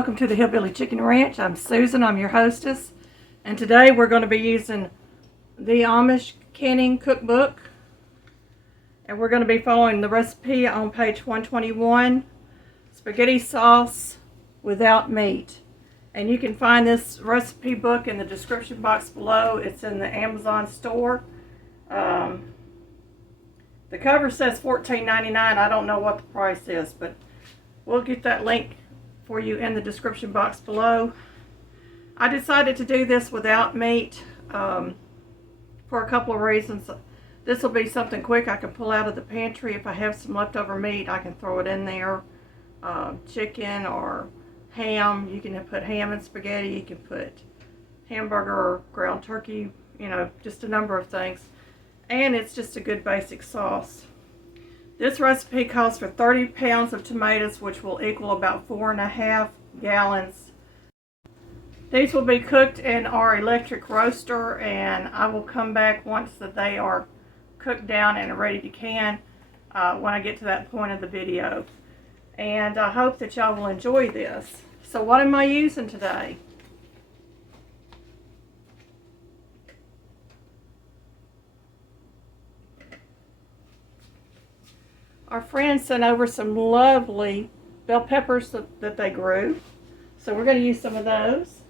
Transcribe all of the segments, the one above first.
welcome to the Hillbilly Chicken Ranch. I'm Susan, I'm your hostess, and today we're going to be using the Amish Canning Cookbook, and we're going to be following the recipe on page 121, spaghetti sauce without meat. And you can find this recipe book in the description box below. It's in the Amazon store. The cover says $14.99. I don't know what the price is, but we'll get that link for you in the description box below. I decided to do this without meat for a couple of reasons. This will be something quick I can pull out of the pantry. If I have some leftover meat, I can throw it in there. Chicken or ham. You can put ham and spaghetti. You can put hamburger or ground turkey. You know, just a number of things. And it's just a good basic sauce. This recipe calls for 30 pounds of tomatoes, which will equal about 4.5 gallons. These will be cooked in our electric roaster, and I will come back once that they are cooked down and ready to can when I get to that point of the video. And I hope that y'all will enjoy this. So what am I using today? Our friends sent over some lovely bell peppers that they grew. So we're going to use some of those.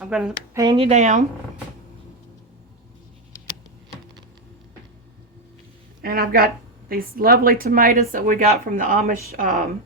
I'm going to pan you down. And I've got these lovely tomatoes that we got from the Amish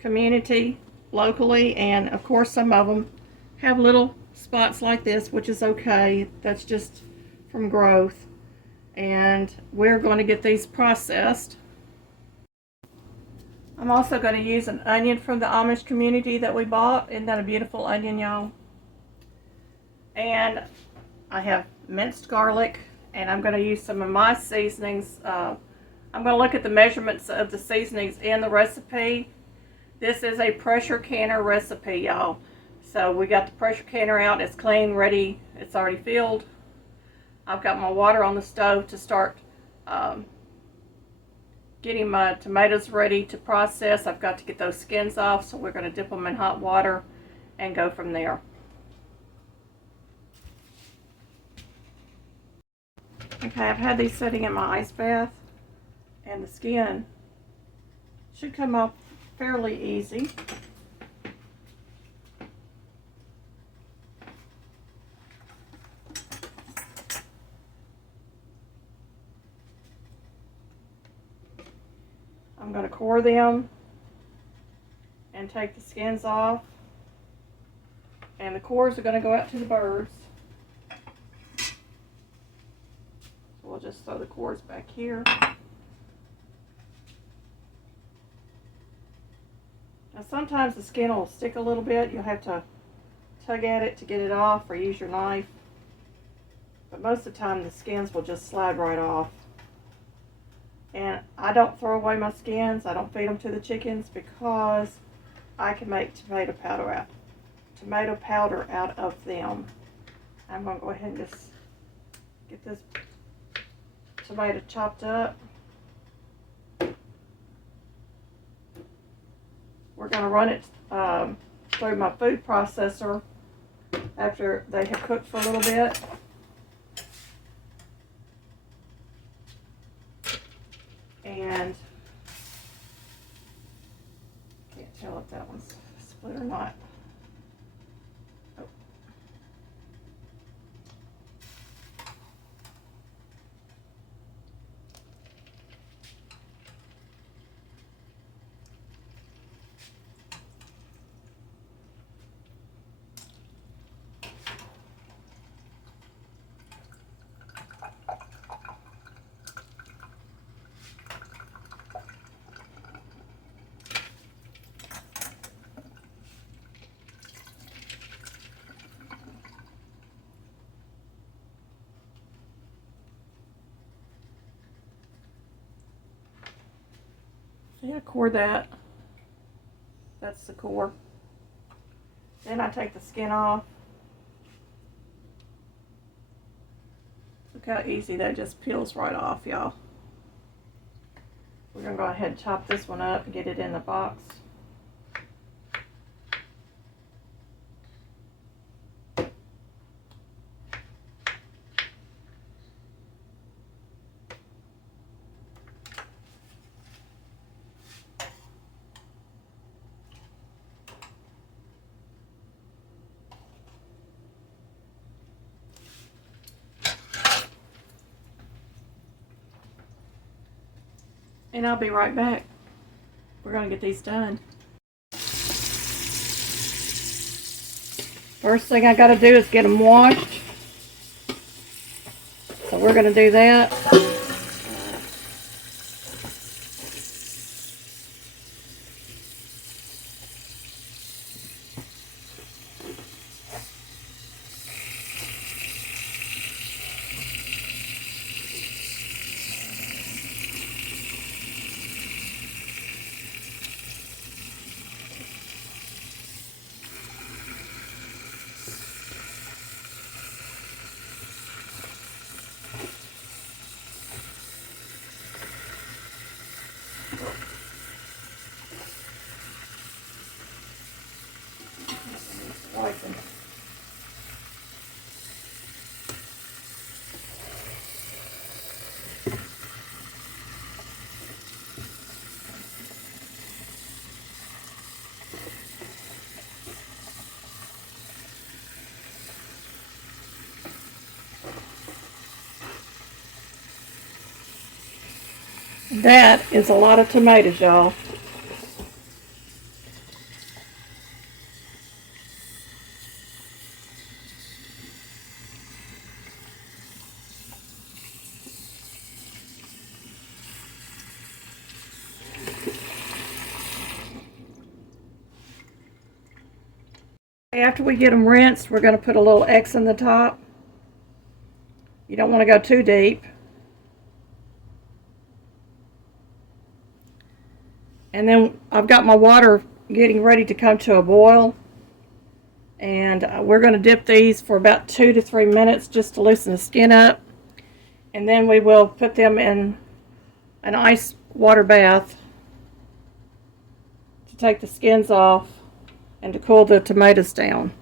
community locally. And of course some of them have little spots like this, which is okay. That's just from growth. And we're going to get these processed. I'm also going to use an onion from the Amish community that we bought. Isn't that a beautiful onion, y'all? And I have minced garlic, and I'm going to use some of my seasonings. I'm going to look at the measurements of the seasonings in the recipe. This is a pressure canner recipe, y'all. So we got the pressure canner out. It's clean, ready. It's already filled. I've got my water on the stove to start getting my tomatoes ready to process. I've got to get those skins off, so we're going to dip them in hot water and go from there. Okay, I've had these sitting in my ice bath, and the skin should come off fairly easy. I'm going to core them and take the skins off, and the cores are going to go out to the birds. So we'll just throw the cores back here. Now sometimes the skin will stick a little bit. You'll have to tug at it to get it off or use your knife. But most of the time the skins will just slide right off. And I don't throw away my skins. I don't feed them to the chickens because I can make tomato powder out of them. I'm going to go ahead and just get this tomato chopped up. We're going to run it through my food processor after they have cooked for a little bit. And can't tell if that one's split or not. Oh. See, I core that. That's the core. Then I take the skin off. Look how easy that just peels right off, y'all. We're going to go ahead and chop this one up and get it in the box. And I'll be right back. We're going to get these done. First thing I got to do is get them washed. So we're going to do that. That is a lot of tomatoes, y'all. After we get them rinsed, we're going to put a little X in the top. You don't want to go too deep. And then I've got my water getting ready to come to a boil. And we're going to dip these for about 2 to 3 minutes just to loosen the skin up. And then we will put them in an ice water bath to take the skins off and to cool the tomatoes down.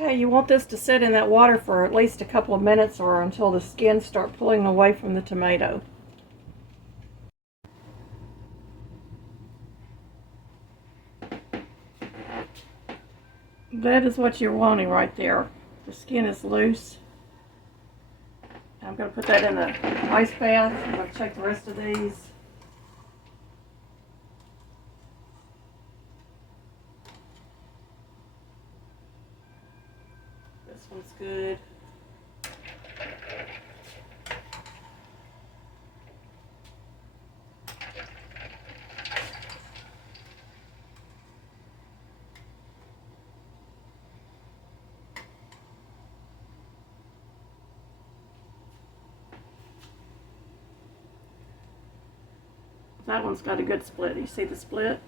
Okay, you want this to sit in that water for at least a couple of minutes or until the skins start pulling away from the tomato. That is what you're wanting right there. The skin is loose. I'm going to put that in the ice bath. I'm going to check the rest of these. This one's good. That one's got a good split. You see the split?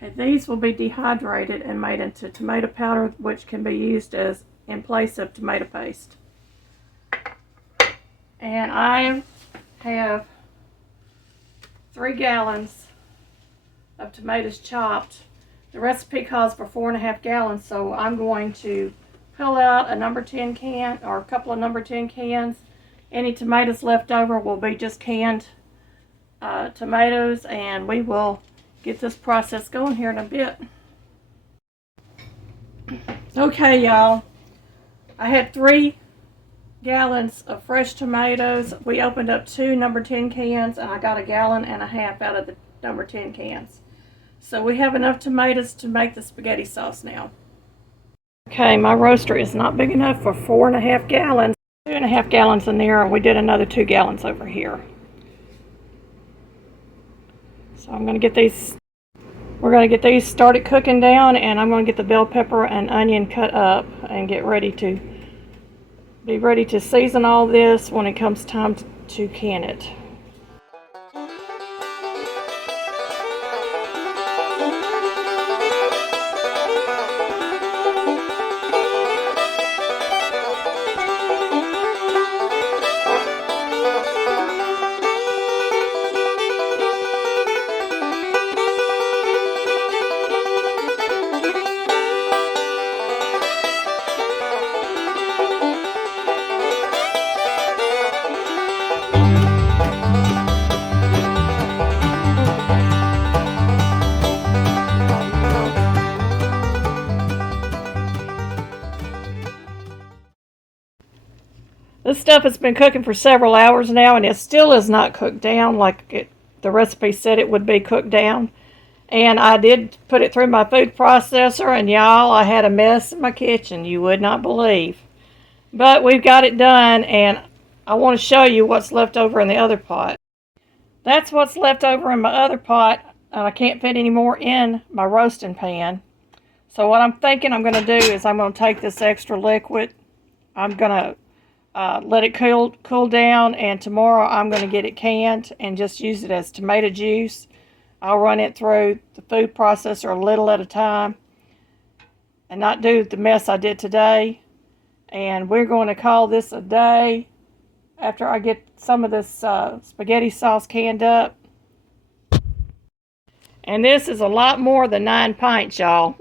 Okay, these will be dehydrated and made into tomato powder, which can be used as in place of tomato paste. And I have 3 gallons of tomatoes chopped. The recipe calls for 4.5 gallons, so I'm going to pull out a number 10 can or a couple of number 10 cans. Any tomatoes left over will be just canned tomatoes, and we will get this process going here in a bit. Okay, y'all, I had 3 gallons of fresh tomatoes. We opened up 2 number 10 cans, and I got 1.5 gallons out of the number 10 cans. So we have enough tomatoes to make the spaghetti sauce now. Okay, my roaster is not big enough for 4.5 gallons. 2.5 gallons in there, and we did another 2 gallons over here. So I'm going to get these, we're going to get these started cooking down, and I'm going to get the bell pepper and onion cut up and get ready to season all this when it comes time to can it. This stuff has been cooking for several hours now, and it still is not cooked down like the recipe said it would be cooked down. And I did put it through my food processor, and y'all, I had a mess in my kitchen you would not believe. But we've got it done, and I want to show you what's left over in the other pot. That's what's left over in my other pot. I can't fit any more in my roasting pan. So what I'm thinking I'm going to do is I'm going to take this extra liquid. I'm going to let it cool down, and tomorrow I'm going to get it canned and just use it as tomato juice. I'll run it through the food processor a little at a time and not do the mess I did today. And we're going to call this a day after I get some of this spaghetti sauce canned up. And this is a lot more than 9 pints, y'all.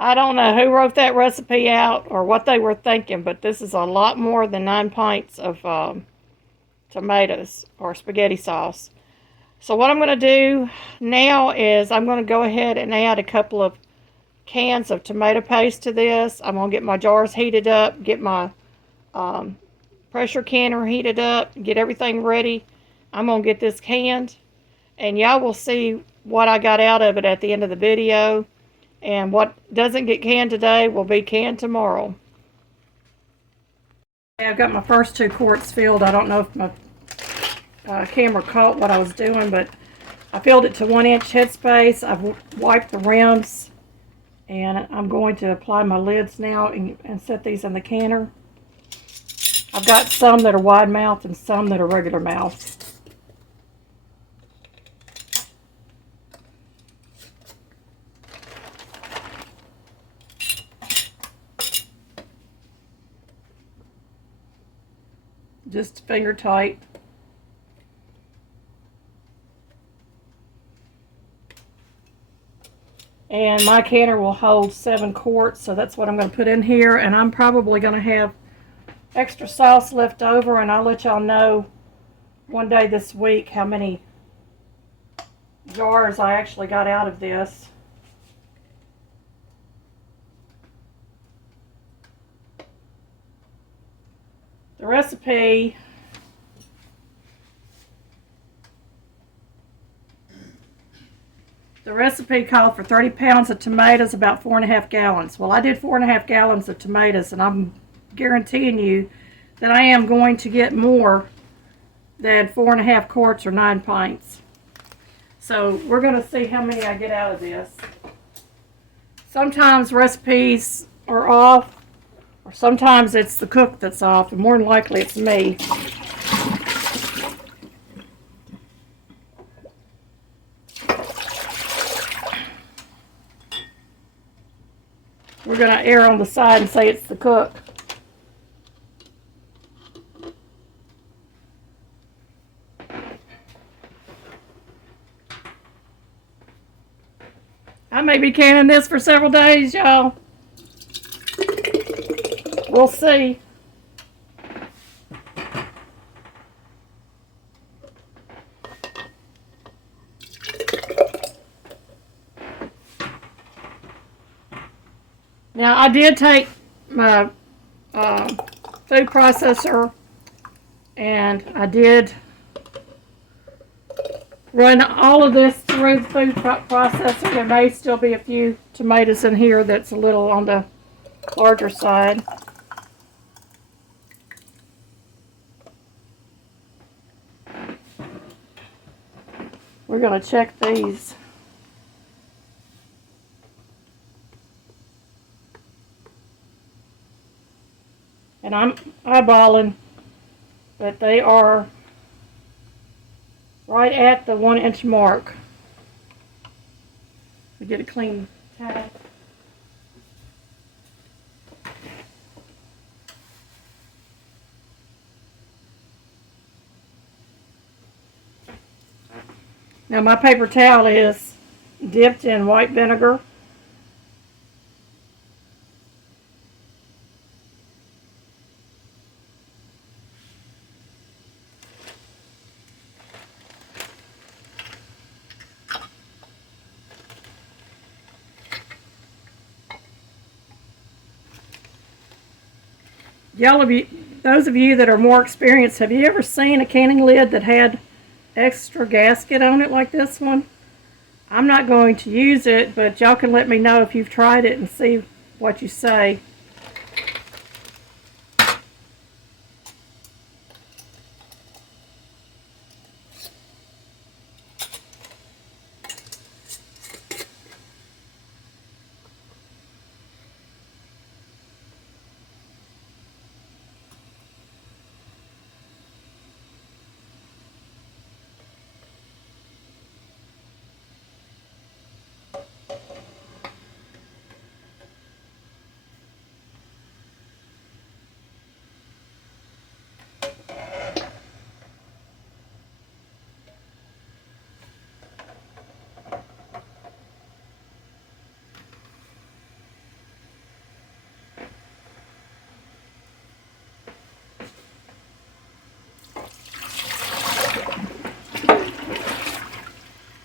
I don't know who wrote that recipe out or what they were thinking, but this is a lot more than 9 pints of tomatoes or spaghetti sauce. So what I'm going to do now is I'm going to go ahead and add a couple of cans of tomato paste to this. I'm going to get my jars heated up, get my pressure canner heated up, get everything ready. I'm going to get this canned, and y'all will see what I got out of it at the end of the video. And what doesn't get canned today will be canned tomorrow. I've got my first 2 quarts filled. I don't know if my camera caught what I was doing, but I filled it to 1-inch headspace. I've wiped the rims, and I'm going to apply my lids now and set these in the canner. I've got some that are wide mouth and some that are regular mouth. Just finger tight. And my canner will hold 7 quarts, so that's what I'm going to put in here. And I'm probably going to have extra sauce left over, and I'll let y'all know one day this week how many jars I actually got out of this. The recipe called for 30 pounds of tomatoes, about 4.5 gallons. Well, I did 4.5 gallons of tomatoes, and I'm guaranteeing you that I am going to get more than 4.5 quarts or 9 pints. So we're going to see how many I get out of this. Sometimes recipes are off, or sometimes it's the cook that's off, and more than likely it's me. We're going to err on the side and say it's the cook. I may be canning this for several days, y'all. We'll see. Now, I did take my food processor, and I did run all of this through the food processor. There may still be a few tomatoes in here that's a little on the larger side. We're going to check these. And I'm eyeballing, but they are right at the 1-inch mark. We get a clean towel. Now my paper towel is dipped in white vinegar. Those of you that are more experienced, have you ever seen a canning lid that had extra gasket on it like this one? I'm not going to use it, but y'all can let me know if you've tried it and see what you say.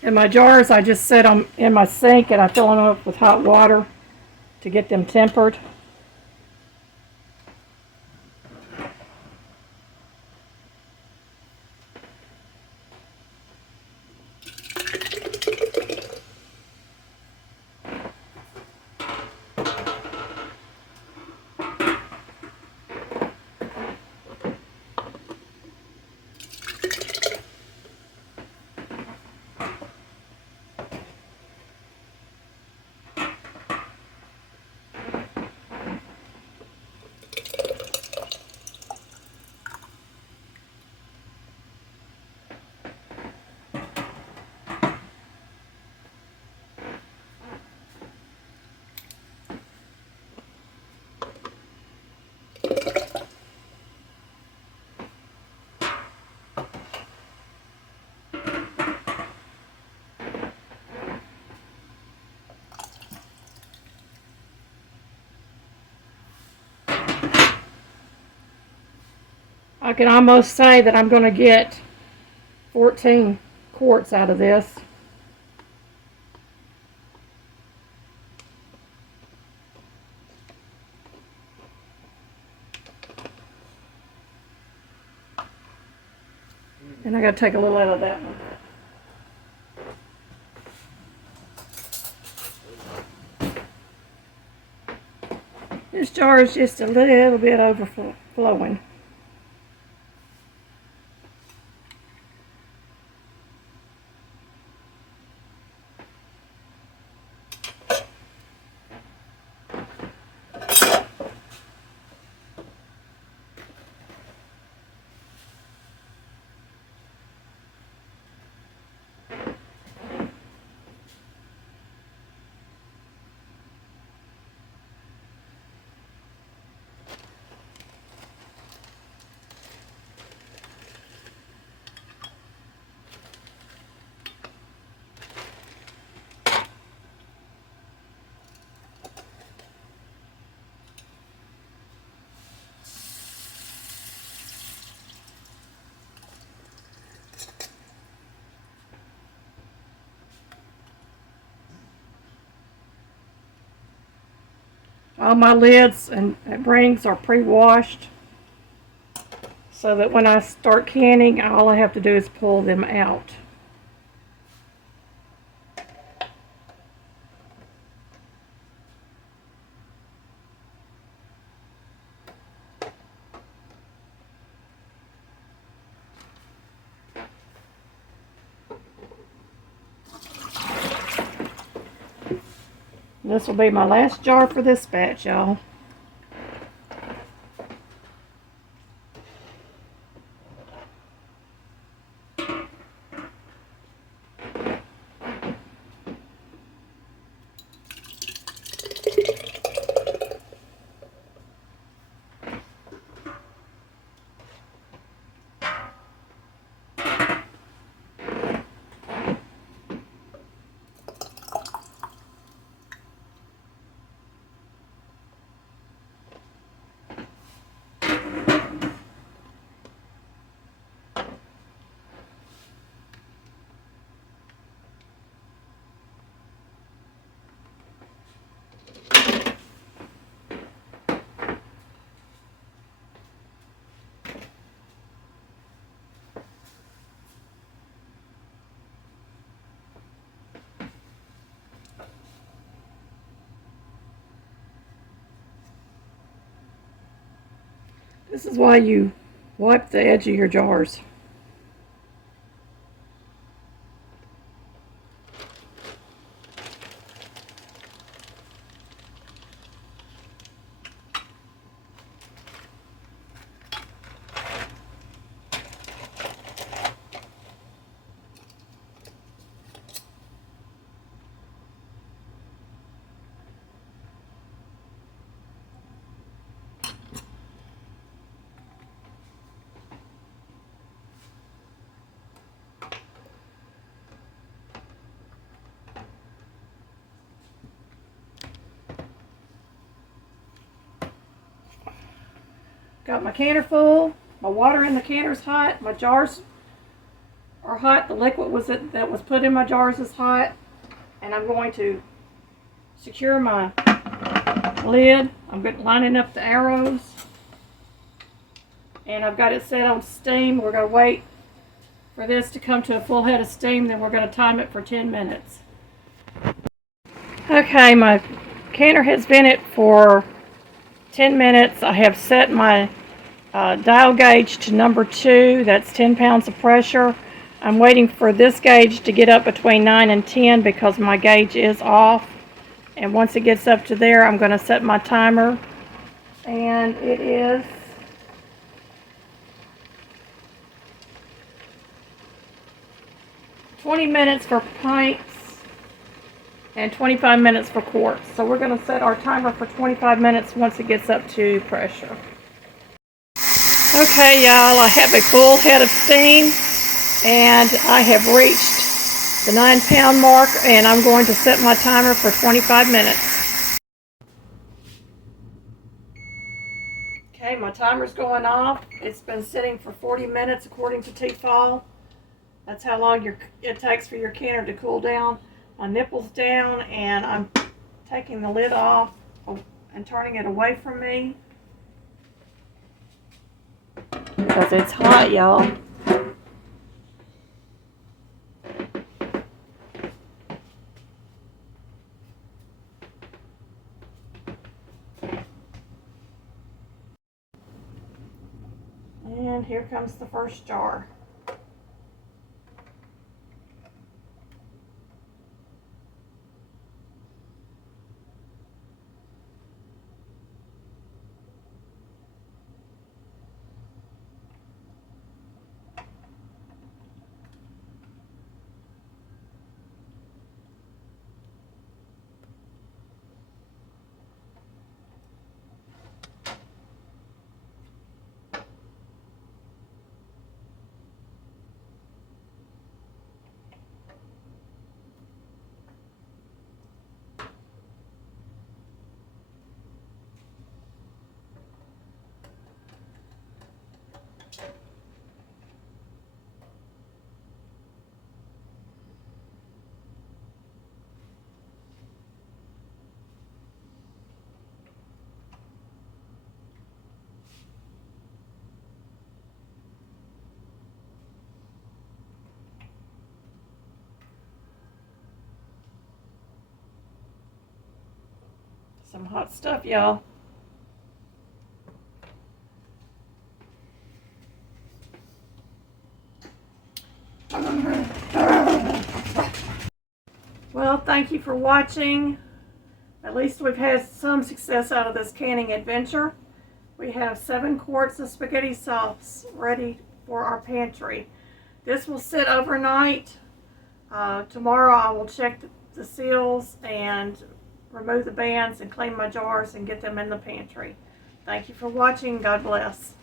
And my jars, I just set them in my sink and I fill them up with hot water to get them tempered. I can almost say that I'm going to get 14 quarts out of this. And I got to take a little out of that one. This jar is just a little bit overflowing. All my lids and rings are pre-washed so that when I start canning, all I have to do is pull them out. This will be my last jar for this batch, y'all. This is why you wipe the edge of your jars. Got my canner full. My water in the canner's hot. My jars are hot. The liquid that was put in my jars is hot. And I'm going to secure my lid. I'm lining up the arrows. And I've got it set on steam. We're going to wait for this to come to a full head of steam. Then we're going to time it for 10 minutes. Okay, my canner has been it for 10 minutes. I have set my dial gauge to number 2. That's 10 pounds of pressure. I'm waiting for this gauge to get up between 9 and 10 because my gauge is off. And once it gets up to there, I'm going to set my timer. And it is 20 minutes for pints and 25 minutes for quarts. So we're going to set our timer for 25 minutes once it gets up to pressure. Okay, y'all, I have a full head of steam and I have reached the 9-pound mark, and I'm going to set my timer for 25 minutes. Okay, my timer's going off. It's been sitting for 40 minutes according to T-Fal. That's how long it takes for your canner to cool down. My nipple's down, and I'm taking the lid off and turning it away from me because it's hot, y'all. And here comes the first jar. Some hot stuff, y'all. Well, thank you for watching. At least we've had some success out of this canning adventure. We have 7 quarts of spaghetti sauce ready for our pantry. This will sit overnight. Tomorrow I will check the seals and remove the bands and clean my jars and get them in the pantry. Thank you for watching. God bless.